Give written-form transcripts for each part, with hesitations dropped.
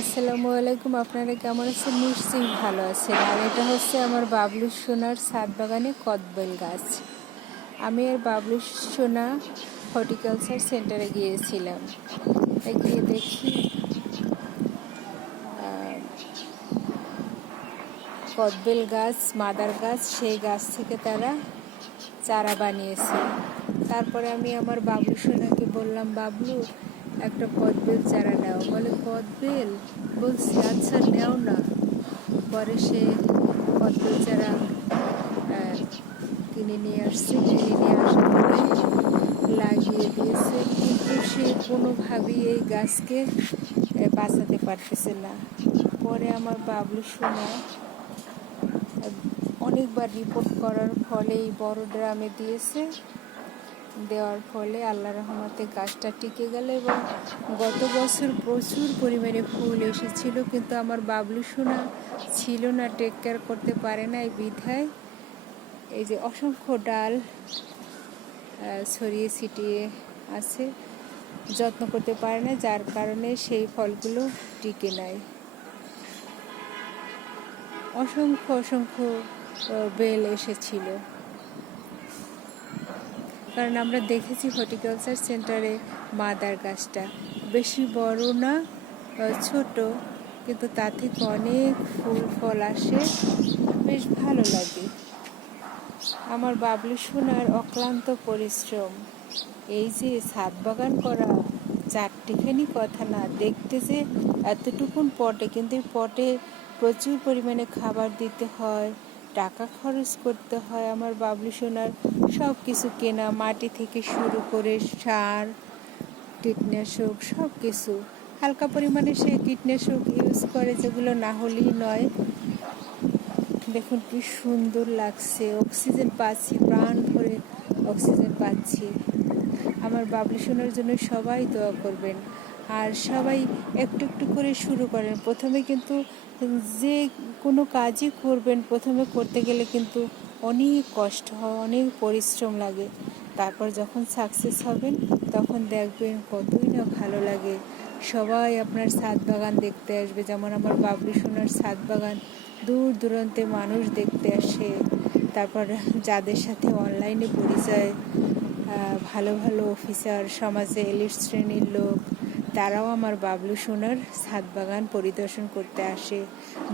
আসসালামু আলাইকুম। আপনারা কেমন আছেন? নিশ্চয়ই ভালো আছেন। আর এটা হচ্ছে আমার বাবলু সোনার ছাদ বাগানে কদবেল গাছ। আমি আর বাবলু সোনা হর্টিকালচার সেন্টারে গিয়েছিলাম। গিয়ে দেখি কদবেল গাছ, মাদার গাছ, সেই গাছ থেকে তারা চারা বানিয়েছে। তারপরে আমি আমার বাবলু সোনাকে বললাম, বাবলু একটা কদবেল চারা নাও। বলে কদবেল? বলছি আচ্ছা নেও না। পরে সে কদবেল চারা কিনে নিয়ে আসছে। কিনে নিয়ে আসার পরে লাগিয়ে দিয়েছে, কিন্তু সে কোনোভাবেই এই গাছকে বাঁচাতে পারতেছে না। পরে আমার বাবলু সোনা অনেকবার রিপোর্ট করার ফলে এই বড় ড্রামে দিয়েছে। দেওয়ার ফলে আল্লাহ রহমতে গাছটা টিকে গেল এবং গত বছর প্রচুর পরিমাণে ফুল এসেছিল, কিন্তু আমার বাবলু সোনা ছিল না, টেক কেয়ার করতে পারে না। এই বিধায় এই যে অসংখ্য ডাল ছড়িয়ে ছিটিয়ে আছে, যত্ন করতে পারে না, যার কারণে সেই ফলগুলো টিকে নাই। অসংখ্য অসংখ্য বেল এসেছিল, কারণ আমরা দেখেছি হর্টিকালচার সেন্টারে মাদার গাছটা বেশি বড় না, ছোট, কিন্তু তা থেকে অনেক ফুল ফল আসে, বেশ ভালো লাগে। আমার বাবলু সোনার অক্লান্ত পরিশ্রম। এই যে ছাদ বাগান করা চারটিখানি কথা না, দেখতে যে এতটুকুন পটে, কিন্তু পটে প্রচুর পরিমাণে খাবার দিতে হয়, টাকা খরচ করতে হয়। আমার বাবলু সোনার সব কিছু কেনা, মাটি থেকে শুরু করে সার, কীটনাশক, সব কিছু হালকা পরিমাণে সে কীটনাশক ইউজ করে, যেগুলো না হলেই নয়। দেখুন কি সুন্দর লাগছে, অক্সিজেন পাচ্ছি, প্রাণ ভরে অক্সিজেন পাচ্ছি। আমার বাবলু সোনার জন্য সবাই দোয়া করবেন, আর সবাই একটু একটু করে শুরু করেন। প্রথমে কিন্তু যে কোনো কাজই করবেন, প্রথমে করতে গেলে কিন্তু অনেক কষ্ট হয়, অনেক পরিশ্রম লাগে। তারপর যখন সাকসেস হবেন তখন দেখবেন কতই না ভালো লাগে। সবাই আপনার ছাদ বাগান দেখতে আসবে, যেমন আমার বাবলু সোনার ছাদ বাগান দূর দূরান্তে মানুষ দেখতে আসে। তারপর যাদের সাথে অনলাইনে পরিচয়, ভালো ভালো অফিসার, সমাজে এলিট শ্রেণীর লোক, তারাও আমার বাবলু সোনার ছাদ বাগান পরিদর্শন করতে আসে।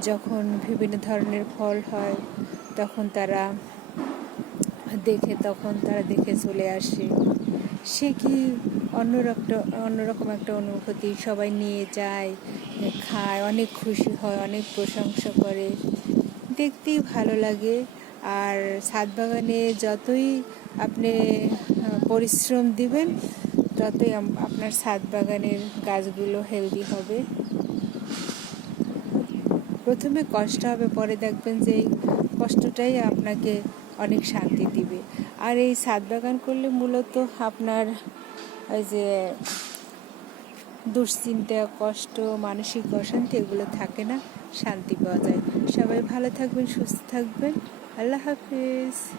যখন বিভিন্ন ধরনের ফল হয় তখন তারা দেখে চলে আসে। সে কি অন্যরকম একটা অনুভূতি। সবাই নিয়ে যায়, খায়, অনেক খুশি হয়, অনেক প্রশংসা করে, দেখতেই ভালো লাগে। আর ছাদ বাগানে যতই আপনি পরিশ্রম দিবেন, ততই আপনার ছাদ বাগানের গাছগুলো হেলদি হবে। প্রথমে কষ্ট হবে, পরে দেখবেন যে এই কষ্টটাই আপনাকে অনেক শান্তি দিবে। আর এই ছাদ বাগান করলে মূলত আপনার ওই যে দুশ্চিন্তা, কষ্ট, মানসিক অশান্তি, এগুলো থাকে না, শান্তি পাওয়া যায়। সবাই ভালো থাকবেন, সুস্থ থাকবেন। আল্লাহ হাফিজ।